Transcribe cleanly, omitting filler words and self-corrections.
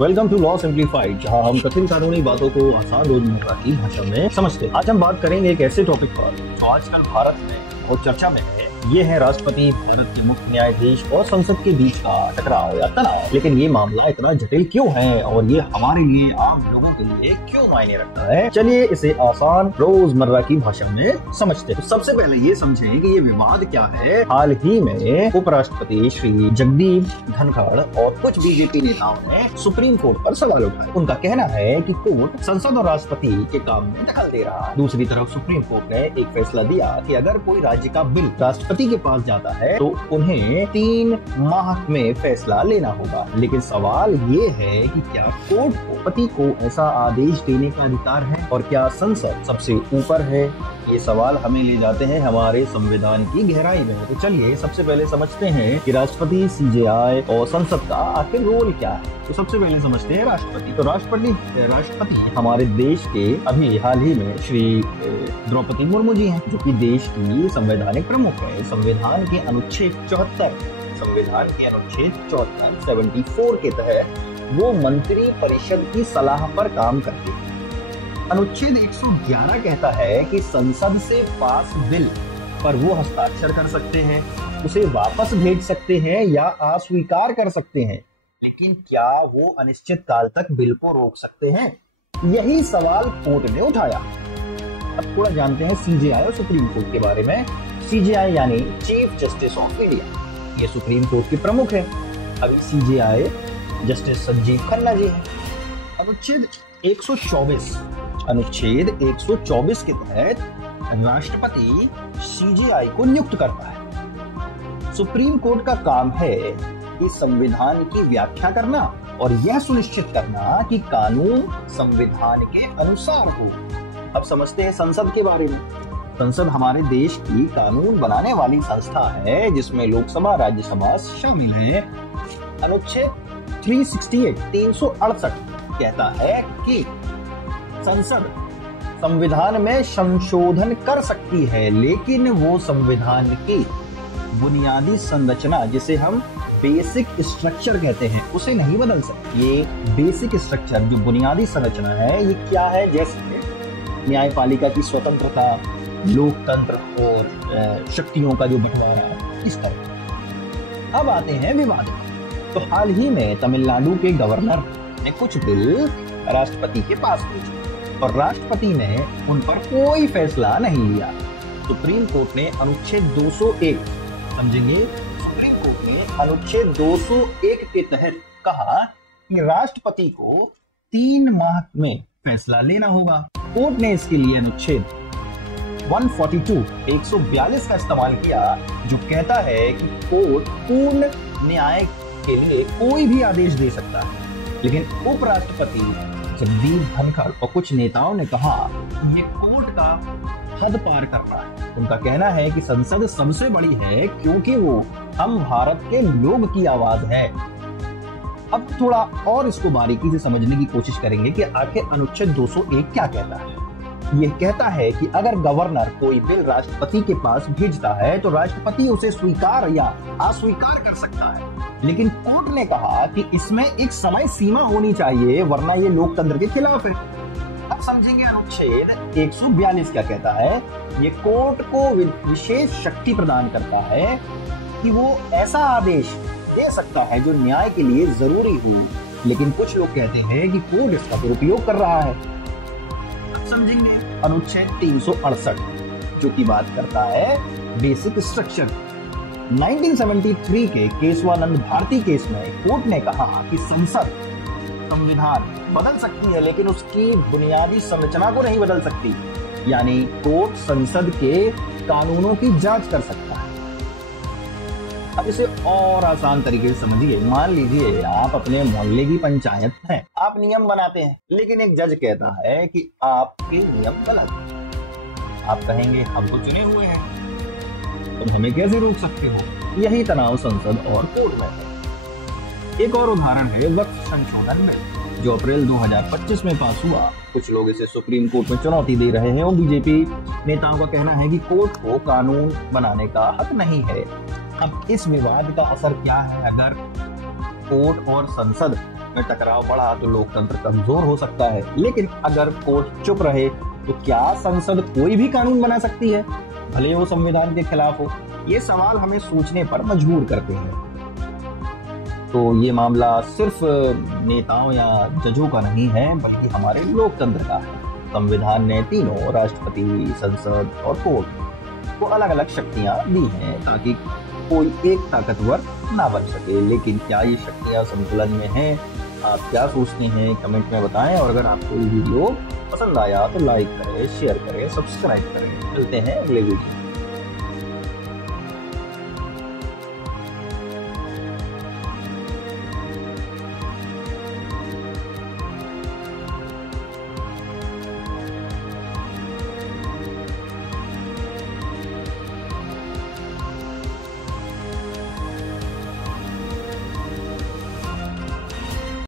Welcome to law simplified, जहां हम कठिन कानूनी बातों को आसान रोजमर्रा की भाषा में समझते हैं। आज हम बात करेंगे एक ऐसे टॉपिक पर जो आजकल भारत में बहुत चर्चा में है। ये है राष्ट्रपति, भारत के मुख्य न्यायाधीश और संसद के बीच का टकराव या तनाव। लेकिन ये मामला इतना जटिल क्यों है और ये हमारे लिए, आम लोगों के लिए क्यों मायने रखता है? चलिए इसे आसान रोजमर्रा की भाषा में समझते हैं। तो सबसे पहले ये समझें कि ये विवाद क्या है। हाल ही में उपराष्ट्रपति श्री जगदीप धनखड़ और कुछ बीजेपी नेताओं ने सुप्रीम कोर्ट पर सवाल उठाए। उनका कहना है कि कोर्ट संसद और राष्ट्रपति के काम में दखल दे रहा है। दूसरी तरफ सुप्रीम कोर्ट ने एक फैसला दिया कि अगर कोई राज्य का बिल राष्ट्रपति के पास जाता है तो उन्हें 3 माह में फैसला लेना होगा। लेकिन सवाल ये है कि क्या कोर्ट को राष्ट्रपति को ऐसा आदेश देने का अधिकार है और क्या संसद सबसे ऊपर है? ये सवाल हमें ले जाते हैं हमारे संविधान की गहराई में। तो चलिए सबसे पहले समझते हैं कि राष्ट्रपति, सीजेआई और संसद का आखिर रोल क्या है। तो सबसे पहले समझते हैं राष्ट्रपति। तो राष्ट्रपति हमारे देश के अभी हाल ही में श्री द्रौपदी मुर्मू जी हैं, जो कि देश की संवैधानिक प्रमुख है। संविधान के अनुच्छेद 74 के तहत वो मंत्री परिषद की सलाह पर काम करते हैं। अनुच्छेद 111 कहता है कि संसद से पास बिल पर वो हस्ताक्षर कर सकते हैं, उसे वापस भेज सकते हैं या अस्वीकार कर सकते हैं। लेकिन क्या वो अनिश्चित काल तक बिल को रोक सकते हैं? यही सवाल कोर्ट ने उठाया। अब थोड़ा जानते हैं सीजेआई और सुप्रीम कोर्ट के बारे में। सीजेआई यानी चीफ जस्टिस ऑफ इंडिया, ये सुप्रीम कोर्ट के प्रमुख है। अभी सीजेआई जस्टिस संजीव खन्ना जी हैं। अनुच्छेद 124 के तहत राष्ट्रपति सीजेआई को नियुक्त करता है। सुप्रीम कोर्ट का काम है कि संविधान की व्याख्या करना और यह सुनिश्चित करना कि कानून संविधान के अनुसार हो। अब समझते हैं संसद के बारे में। संसद हमारे देश की कानून बनाने वाली संस्था है, जिसमें लोकसभा, राज्यसभा शामिल है। अनुच्छेद 368 कहता है कि संसद संविधान में संशोधन कर सकती है, लेकिन वो संविधान की बुनियादी संरचना, जिसे हम बेसिक स्ट्रक्चर कहते हैं, उसे नहीं बदल सकती। ये बेसिक स्ट्रक्चर, जो बुनियादी संरचना है, ये क्या है? जैसे न्यायपालिका की स्वतंत्रता, लोकतंत्र और शक्तियों का जो बंटवारा है, इस तरह। अब आते हैं विवाद। तो हाल ही में तमिलनाडु के गवर्नर ने कुछ बिल राष्ट्रपति के पास भेजे और राष्ट्रपति ने उन पर कोई फैसला नहीं लिया। सुप्रीम कोर्ट ने अनुच्छेद 201, समझेंगे, सुप्रीम कोर्ट ने अनुच्छेद 201 के तहत कहा कि राष्ट्रपति को 3 माह में फैसला लेना होगा। कोर्ट ने इसके लिए अनुच्छेद 142 का इस्तेमाल किया, जो कहता है कि कोर्ट पूर्ण न्याय के लिए कोई भी आदेश दे सकता है। लेकिन उपराष्ट्रपति जगदीप धनखड़ और कुछ नेताओं ने कहा कि ये कोर्ट का हद पार कर रहा है। उनका कहना है कि संसद सबसे बड़ी है क्योंकि वो हम भारत के लोग की आवाज है। अब थोड़ा और इसको बारीकी से समझने की कोशिश करेंगे कि आखिर अनुच्छेद 201 क्या कहता है। ये कहता है कि अगर गवर्नर कोई बिल राष्ट्रपति के पास भेजता है तो राष्ट्रपति उसे स्वीकार या अस्वीकार कर सकता है। लेकिन कोर्ट ने कहा कि इसमें एक समय सीमा होनी चाहिए, वरना ये लोकतंत्र के खिलाफ है। अब समझेंगे अनुच्छेद 142 क्या कहता है। ये कोर्ट को विशेष शक्ति प्रदान करता है कि वो ऐसा आदेश दे सकता है जो न्याय के लिए जरूरी हो। लेकिन कुछ लोग कहते हैं कि कोर्ट इसका दुरुपयोग कर रहा है। समझेंगे अनुच्छेद 368, जो की बात करता है बेसिक स्ट्रक्चर। 1973 के केशवानंद भारती केस में कोर्ट ने कहा कि संसद संविधान बदल सकती है, लेकिन उसकी बुनियादी संरचना को नहीं बदल सकती। यानी कोर्ट संसद के कानूनों की जांच कर सकता है। अब इसे और आसान तरीके से समझिए। मान लीजिए आप अपने मोहल्ले की पंचायत हैं, आप नियम बनाते हैं, लेकिन एक जज कहता है कि आपके नियम गलत हैं। आप कहेंगे हम तो चुने हुए हैं, तुम हमें कैसे रोक सकते हो? यही तनाव संसद और कोर्ट में है। एक और उदाहरण है वक्फ संशोधन में, जो अप्रैल 2025 में पास हुआ। कुछ लोग इसे सुप्रीम कोर्ट में चुनौती दे रहे हैं और बीजेपी नेताओं का कहना है कि कोर्ट को कानून बनाने का हक नहीं है। अब इस विवाद का असर क्या है अगर कोर्ट और संसद में टकराव बढ़ा तो लोकतंत्र कमजोर हो सकता है, लेकिन अगर कोर्ट चुप रहे तो क्या संसद कोई भी कानून बना सकती है, भले वो संविधान के खिलाफ हो? ये सवाल हमें सोचने पर मजबूर करते हैं। तो ये मामला सिर्फ नेताओं या जजों का नहीं है, बल्कि हमारे लोकतंत्र का है। संविधान ने तीनों, राष्ट्रपति, संसद और कोर्ट को अलग अलग शक्तियां दी हैं ताकि कोई एक ताकतवर ना बन सके। लेकिन क्या ये शक्तियां संतुलन में हैं? आप क्या सोचते हैं, कमेंट में बताएं। और अगर आपको ये वीडियो पसंद आया तो लाइक करें, शेयर करें, सब्सक्राइब करें। मिलते हैं अगले वीडियो।